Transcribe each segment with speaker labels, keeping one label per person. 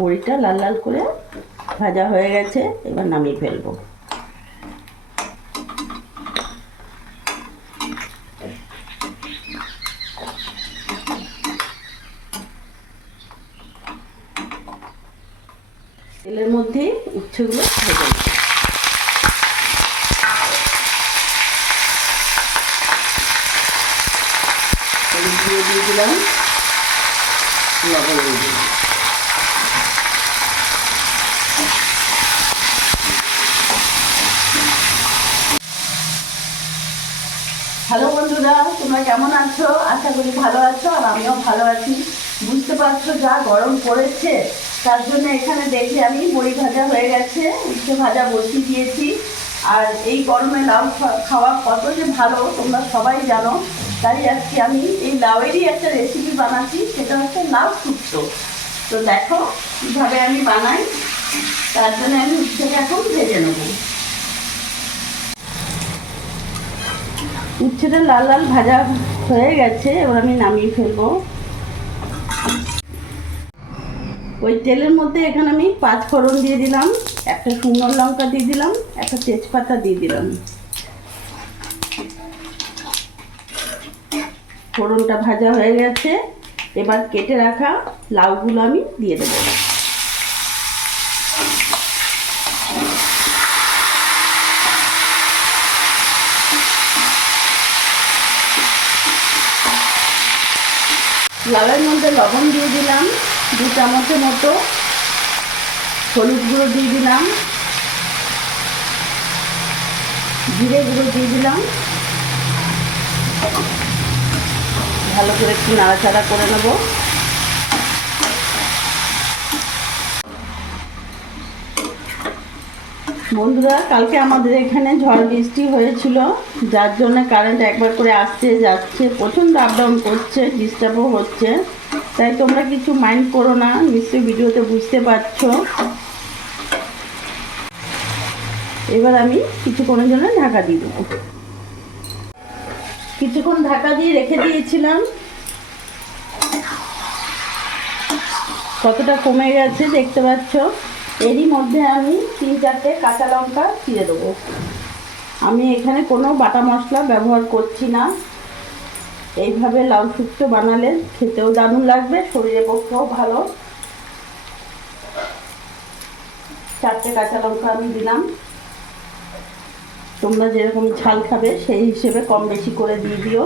Speaker 1: বড়িটা লাল লাল করে ভাজা হয়ে গেছে, এবার নামিয়ে ফেলব তেলের মধ্যে উচ্ছেগুলো ভেজে নেব। দিয়ে দিয়ে দিলাম, লবণ দিয়ে দিলাম হ্যালো বন্ধুরা, তোমরা কেমন আছো? আশা করি ভালো আছো আর আমিও ভালো আছি। বুঝতে পারছ যা গরম পড়েছে, তার জন্য এখানে দেখি আমি বড়ি ভাজা হয়ে গেছে, উচ্ছে ভাজা বসিয়ে দিয়েছি। আর এই গরমে লাউ খাওয়া কত যে ভালো, তোমরা সবাই জানো। তাই আজকে আমি এই লাউয়েরই একটা রেসিপি বানাচ্ছি, সেটা হচ্ছে লাউ শুক্তো। তো দেখো কীভাবে আমি বানাই, তার জন্য আমি উচ্ছেটা এখন ভেজে নেব। উচ্ছেটা লাল লাল ভাজা হয়ে গেছে, এবার আমি নামিয়ে ফেলব। ওই তেলের মধ্যে এখানে আমি পাঁচ ফোড়ন দিয়ে দিলাম, একটা শুকনো লঙ্কা দিয়ে দিলাম, একটা তেজপাতা দিয়ে দিলাম। ফোড়নটা ভাজা হয়ে গেছে, এবার কেটে রাখা লাউগুলো আমি দিয়ে দেবো। লাউয়ের মধ্যে লবণ দিয়ে দিলাম, দু চামচের মতো হলুদ গুঁড়ো দিয়ে দিলাম, জিরে গুঁড়ো দিয়ে দিলাম। ভালো করে একটু নাড়াচাড়া করে নেব। বন্ধুরা, কালকে আমাদের এখানে ঝড় বৃষ্টি হয়েছিল, যার জন্য কারেন্ট একবার করে আসছে, যাচ্ছে, প্রচণ্ড আপ ডাউন করছে ডিস্টার্বও হচ্ছে। তাই তোমরা কিছু মাইন্ড করো না, নিশ্চয়ই ভিডিওতে বুঝতে পারছ। এবার আমি কিছুক্ষণের জন্য ঢাকা দিয়ে দেবো। কিছুক্ষণ ঢাকা দিয়ে রেখে দিয়েছিলাম। কতটা কমে গেছে দেখতে পাচ্ছ? এরই মধ্যে আমি তিন চারটে কাঁচা লঙ্কা চিড়ে দেবো। আমি এখানে কোনো বাটা মশলা ব্যবহার করছি না। এইভাবে লাউ শুক্তো বানালে খেতেও দারুণ লাগবে, শরীরের পক্ষেও ভালো। চারটে কাঁচা লঙ্কা আমি দিলাম। তোমরা যেরকম ঝাল খাবে সেই হিসেবে কম বেশি করে দিয়ে দিও।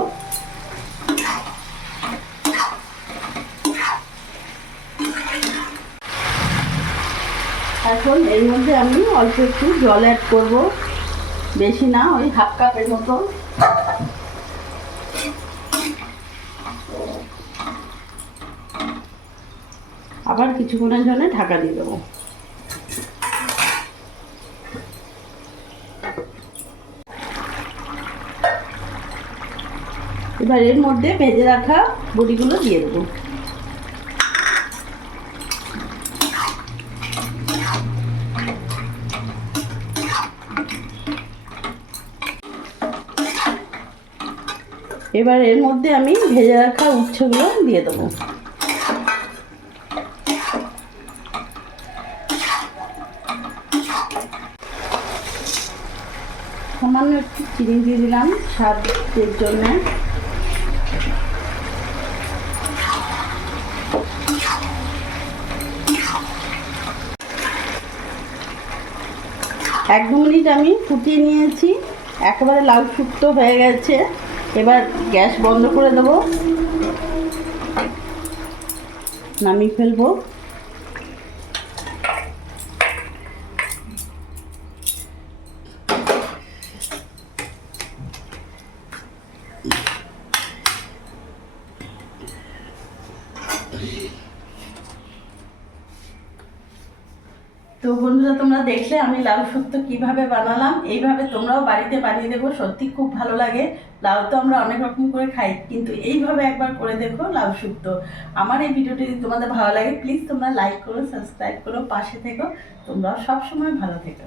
Speaker 1: এখন এর মধ্যে আমি অল্প একটু জল অ্যাড করব। বেশি না, ওই হাফ কাপের মতো। আবার কিছুক্ষণের জন্য ঢাকা দিয়ে দেবো। এবার এর মধ্যে ভেজে রাখা বড়িগুলো দিয়ে দেবো। এবার এর মধ্যে আমি ভেজে রাখা উচ্ছেগুলো দিয়ে দেবো। সামান্য একটু চিনি দিয়ে দিলাম স্বাদের জন্য। এক দু মিনিট আমি ফুটিয়ে নিয়েছি। একেবারে লাল শুক্তো হয়ে গেছে। এবার গ্যাস বন্ধ করে দেব। নামিয়ে ফেলব। তো বন্ধুরা, তোমরা দেখলে আমি লাউ শুক্তো কীভাবে বানালাম? এইভাবে তোমরাও বাড়িতে বানিয়ে দেবো। সত্যি খুব ভালো লাগে। লাউ তো আমরা অনেক রকম করে খাই, কিন্তু এইভাবে একবার করে দেখো লাউ শুক্তো আমার এই ভিডিওটি যদি তোমাদের ভালো লাগে প্লিজ তোমরা লাইক করো সাবস্ক্রাইব করো, পাশে থেকো। তোমরাও সবসময় ভালো থেকো।